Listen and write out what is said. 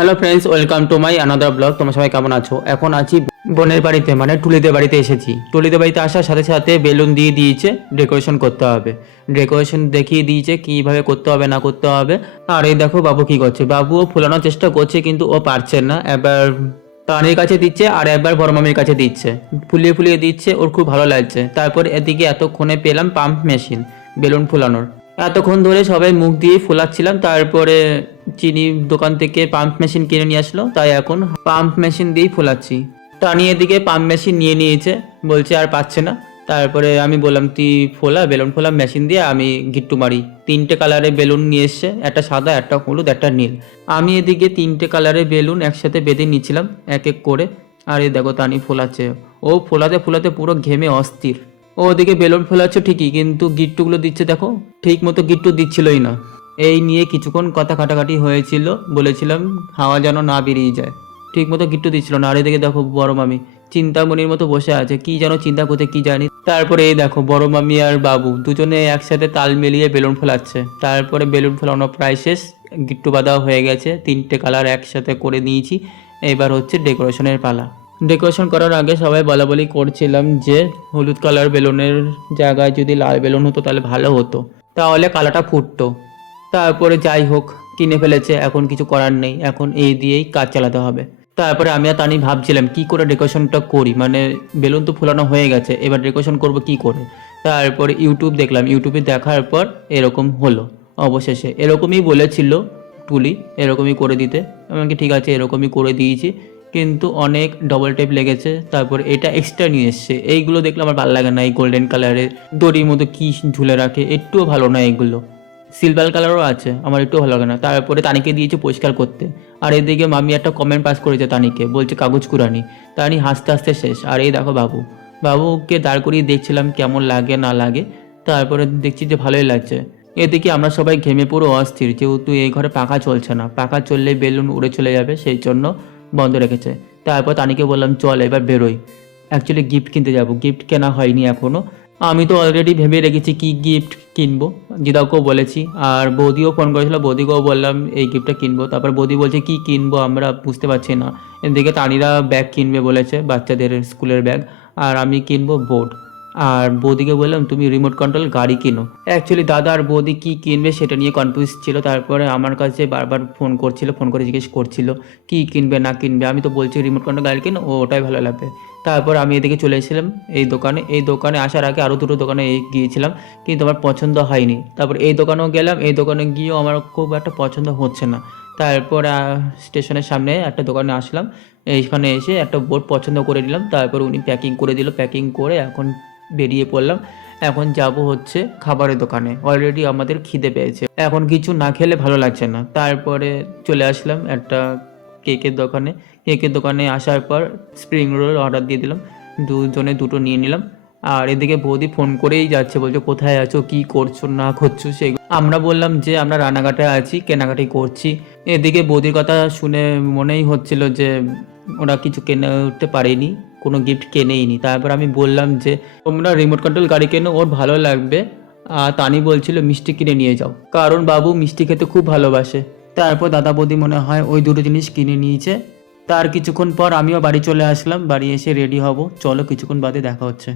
Hello friends, welcome to my another blog. তোমরা সবাই কেমন আছো? এখন আছি বোনের বাড়িতে, মানে টুলিদের বাড়িতে এসেছি। টুলিদের বাড়িতে আসার সাথে সাথে বেলুন দিয়ে দিয়েছে, ডেকোরেশন করতে হবে। ডেকোরেশন দেখিয়ে দিয়েছে কীভাবে করতে হবে না করতে হবে। আর এই দেখো বাবু কি করছে। বাবুও ফুলানোর চেষ্টা করছে কিন্তু ও পারছে না। এবার তানির কাছে দিচ্ছে আর একবার বড় মামির কাছে দিচ্ছে, ফুলিয়ে ফুলিয়ে দিচ্ছে। ওর খুব ভালো লাগছে। তারপর এদিকে এতক্ষণে পেলাম পাম্প মেশিন বেলুন ফুলানোর। এতক্ষণ ধরে সবাই মুখ দিয়ে ফুলাচ্ছিলাম, তারপরে চিনি দোকান থেকে পাম্প মেশিন কিনে নিয়ে আসলো, তাই এখন পাম্প মেশিন দিয়েই ফুলাচ্ছি। টানি এদিকে পাম্প মেশিন নিয়ে নিয়েছে, বলছে আর পাচ্ছে না। তারপরে আমি বললাম তুই ফোলা, বেলুন ফোলা মেশিন দিয়ে, আমি গিট্টু মারি। 3টে কালারের বেলুন নিয়ে এসছে, একটা সাদা, একটা হলুদ, একটা নীল। আমি এদিকে 3টে কালারের বেলুন একসাথে বেঁধে নিচ্ছিলাম এক এক করে। আর এই দেখো টানি ফোলাচ্ছে। ও ফোলাতে ফোলাতে পুরো ঘেমে অস্থির। ও ওদিকে বেলুন ফোলাচ্ছে ঠিকই, কিন্তু গিট্টুগুলো দিচ্ছে দেখো, ঠিক মতো গিট্টু দিচ্ছিলই না। এই নিয়ে কিছুক্ষণ কথা কাটাকাটি হয়েছিল, বলেছিলাম হাওয়া যেন না বেরিয়ে যায়। ঠিক মতো গিট্টু দিচ্ছিল না। আর এদিকে দেখো বড় মামি চিন্তামণির মতো বসে আছে, কি যেন চিন্তা করতে কি জানি। তারপরে এই দেখো বড় মামি আর বাবু দুজনে একসাথে তাল মিলিয়ে বেলুন ফোলাচ্ছে। তারপরে বেলুন ফোলানো প্রায় শেষ, গিট্টু বাঁধাও হয়ে গেছে। 3টে কালার একসাথে করে নিয়েছি। এবার হচ্ছে ডেকোরেশনের পালা। ডেকোরেশন করার আগে সবাই বলাবলি করছিলাম যে হলুদ কালার বেলুনের জায়গায় যদি লাল বেলুন হতো তাহলে ভালো হতো, তাহলে কালারটা ফুটতো। তারপরে যাই হোক, কিনে ফেলেছে, এখন কিছু করার নেই, এখন এই দিয়েই কাজ চালাতে হবে। তারপরে আমি আর তানি ভাবছিলাম কি করে ডেকোরেশনটা করি, মানে বেলুন তো ফুলানো হয়ে গেছে, এবার ডেকোরেশন করব কি করে। তারপরে ইউটিউব দেখলাম, ইউটিউবে দেখার পর এরকম হলো। অবশেষে এরকমই বলেছিল টুলি, এরকমই করে দিতে। এমনকি ঠিক আছে এরকমই করে দিয়েছি, কিন্তু অনেক ডবল টেপ লেগেছে। তারপর এটা এক্সট্রা নিয়ে এসছে, এইগুলো দেখলে আমার ভালো লাগে না। এই গোল্ডেন কালারের দড়ির মতো কি ঝুলে রাখে, একটুও ভালো না এগুলো। সিলভার কালারও আছে, আমার একটু ভালো লাগে না। তারপরে তানিকে দিয়েছে পরিষ্কার করতে। আর এদিকে মামি একটা কমেন্ট পাস করেছে তানিকে, বলছে কাগজ কুড়ানি। তানি হাসতে হাসতে শেষ। আর এই দেখো বাবুকে দাঁড় করিয়ে দেখছিলাম কেমন লাগে না লাগে। তারপরে দেখছি যে ভালোই লাগছে। এদিকে আমরা সবাই ঘেমে পুরো অস্থির, যেহেতু এই ঘরে পাখা চলছে না, পাখা চললে বেলুন উড়ে চলে যাবে, সেই জন্য বন্ধ রেখেছে। তারপর তানিকে বললাম চল এবার বেরোই। অ্যাকচুয়ালি গিফট কিনতে যাব, গিফট কেনা হয়নি এখনও। আমি তো অলরেডি ভেবে রেখেছি কি গিফট কিনবো, দিদাকেও বলেছি। আর বৌদিও ফোন করেছিল, বৌদিকেও বললাম এই গিফটটা কিনবো। তারপর বৌদি বলছে কি কিনবো আমরা বুঝতে পারছি না। এদিকে তানিরা ব্যাগ কিনবে বলেছে, বাচ্চাদের স্কুলের ব্যাগ। আর আমি কিনবো বোর্ড। আর বৌদিকে বললাম তুমি রিমোট কন্ট্রোল গাড়ি কিনো। অ্যাকচুয়ালি দাদা আর বৌদি কী কিনবে সেটা নিয়ে কনফিউজ ছিল। তারপরে আমার কাছে বারবার ফোন করছিল, ফোন করে জিজ্ঞেস করছিল কী কিনবে না কিনবে। আমি তো বলছি রিমোট কন্ট্রোল গাড়ি কিনো, ওটাই ভালো লাগবে। তারপর আমি এদিকে চলে এসেছিলাম এই দোকানে আসার আগে আরও দুটো দোকানে গিয়েছিলাম, কিন্তু আমার পছন্দ হয়নি। তারপর এই দোকানেও গেলাম, এই দোকানে গিয়েও আমার খুব একটা পছন্দ হচ্ছে না। তারপর স্টেশনের সামনে একটা দোকানে আসলাম, এইখানে এসে একটা বোর্ড পছন্দ করে নিলাম। তারপর উনি প্যাকিং করে দিল, প্যাকিং করে এখন বেরিয়ে পড়লাম। এখন যাব হচ্ছে খাবারের দোকানে, অলরেডি আমাদের খিদে পেয়েছে, এখন কিছু না খেলে ভালো লাগছে না। তারপরে চলে আসলাম একটা কেকের দোকানে। কেকের দোকানে আসার পর স্প্রিং রোল অর্ডার দিয়ে দিলাম, দুজনে দুটো নিয়ে নিলাম। আর এদিকে বৌদি ফোন করেই যাচ্ছে, বলছে কোথায় আছো, কি করছো না করছো সেগুলো। আমরা বললাম যে আমরা রানাঘাটে আছি, কেনাকাটি করছি। এদিকে বৌদির কথা শুনে মনেই হচ্ছিল যে ওরা কিছু কিনে উঠতে পারেনি, কোনো গিফট কেনেইনি। তারপর আমি বললাম যে তোমরা রিমোট কন্ট্রোল গাড়ি কেনো, ওর ভালো লাগবে। আর তানি বলছিল মিষ্টি কিনে নিয়ে যাও, কারণ বাবু মিষ্টি খেতে খুব ভালোবাসে। তারপর দাদা বৌদি মনে হয় ওই দুটো জিনিস কিনে নিয়েছে। তার কিছুক্ষণ পর আমিও বাড়ি চলে আসলাম, বাড়ি এসে রেডি হব। চলো কিছুক্ষণ বাদে দেখা হচ্ছে।